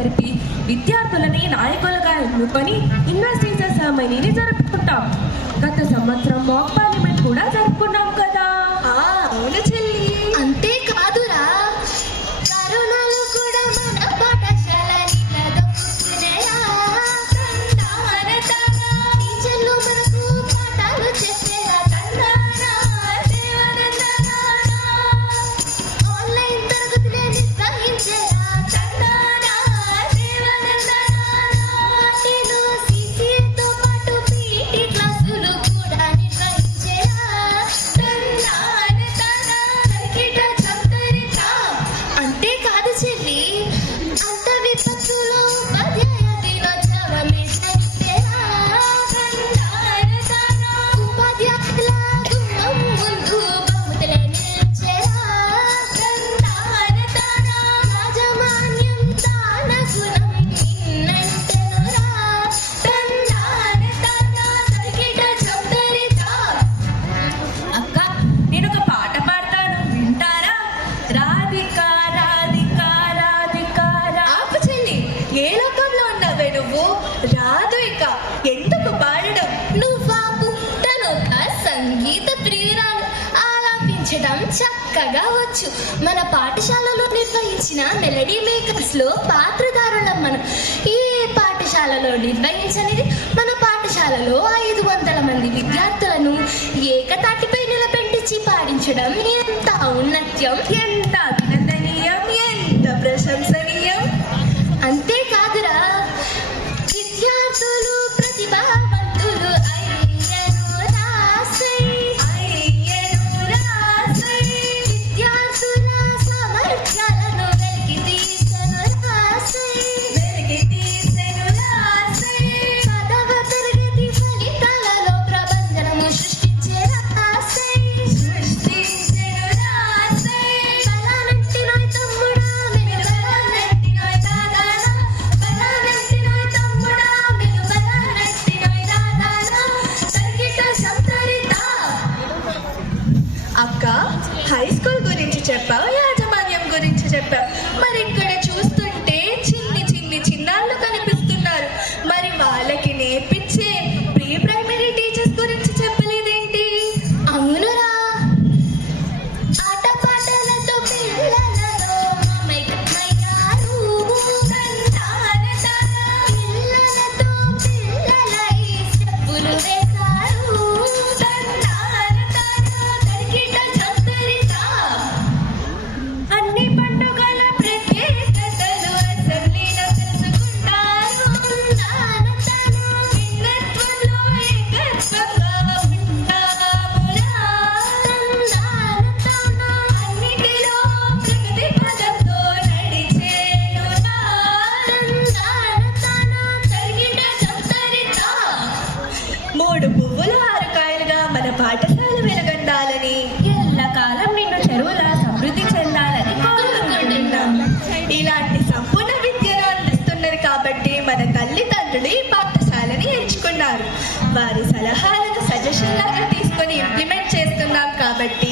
జరిపి విద్యార్థులని నాయకులుగా ఎన్నుకొని ఇన్వెస్టిగేషన్ సెరమనీని జరుపుకుంటాం. గత సంవత్సరం మాక్ పార్లమెంట్ కూడా జరుపుకున్నాం కదా. అవును చెల్లి. అంతేకాదురా, కరోనాలో కూడా మన పాఠశాల టీచర్లు మనకు పాఠాలు చెప్పేలా ఆన్లైన్ తరగతులే నిర్వహించేలా సిసితో పాటు పీటీ క్లాసులు కూడా నిర్వహించేలా. అంతేకాదు చెల్లి, అంత విపత్తులో ఉపాధ్యాయ దినోత్సవమే జరిపేలా. ఉపాధ్యాయుల గుమ్మం ముందు బహుమతులే నిలిచేలా. యాజమాన్యం తాన గుణం నిన్నంటెనురా. అక్క, నేను ఒక పాట పాడతాను, వింటారా? రాధికా రాధికా రాధికా ఆపు చెల్లి, ఏ లోకంలో ఉన్నావే నువ్వు? రాదు ఇక ఎందుకు పాడడం? నువ్వా పుట్టనొక సంగీత ప్రియురాలు, ఆలాపించడం చక్కగా వచ్చు. మన పాఠశాలలో నిర్వహించిన మెలడీ మేకర్స్ లో పాత్రధారులం మనం. ఈ పాఠశాలలో నిర్వహించనిది మన పాఠశాలలో 500 మంది విద్యార్థులను ఏకతాటిపై నిలబెట్టించి పాడించడం ఎంత ఔన్నత్యం, ఎంత అభినందనీయం, ఎంత ప్రశంసనీయం. అంతేకాదురా, విద్యార్థులు ప్రతిభావంతులు విద్యార్థుల సామర్థ్యాలను వెలికి తీసెను రాసై. 10వ తరగతి ఫలితాలలో ప్రభంజనము సృష్టించే రాసై. బలానంటినోయ్ తమ్ముడా మెను బలానంటినోయ్ దాదానా. బలానంటినోయ్ తమ్ముడా మెను బలానంటినోయ్ దాదానా. తరిగిట సంతరిత. అక్క, హై స్కూల్ గురించి చెప్పావు, యాజమాన్యం గురించి చెప్పావు. మరి ఇక్కడ చూస్తుంటే చిన్ని చిన్ని చిన్నాళ్ళు కనిపిస్తున్నారు. మరి వాళ్ళకి నేర్పించే ప్రీ ప్రైమరీ టీచర్స్ గురించి చెప్పలేదేంటి? అవునురా, ఆటపాటలతో పిల్లలలో మమైకమయ్యారు. పిల్లలతో పిల్లలై స్టెప్పులు వేశారు. తరిగిట సంతరిత. అన్ని పండుగల ప్రత్యేకతలు అసెంబ్లీలో తెలుసుకుంటారు. భిన్నత్వంలో ఏకత్వంగా ఉంటామురా. అన్నిటిలో ప్రగతి పదంతో నడిచేనురా. తరిగిట సంతరిత. 3 పువ్వులు 6 కాయలుగా మన పాఠశాల వెలగండాలని, ఎల్లకాలం నిన్ను చెరువుల సమృద్ధి చెందాలని కోరుకుంటున్నాం. ఇలాంటి సంపూర్ణ విద్యను అందిస్తున్నది కాబట్టి మన తల్లిదండ్రులు ఈ పాఠశాలని ఎంచుకున్నారు. వారి సలహాలను సజెషన్ లాగా తీసుకొని ఇంప్లిమెంట్ చేస్తున్నాం కాబట్టి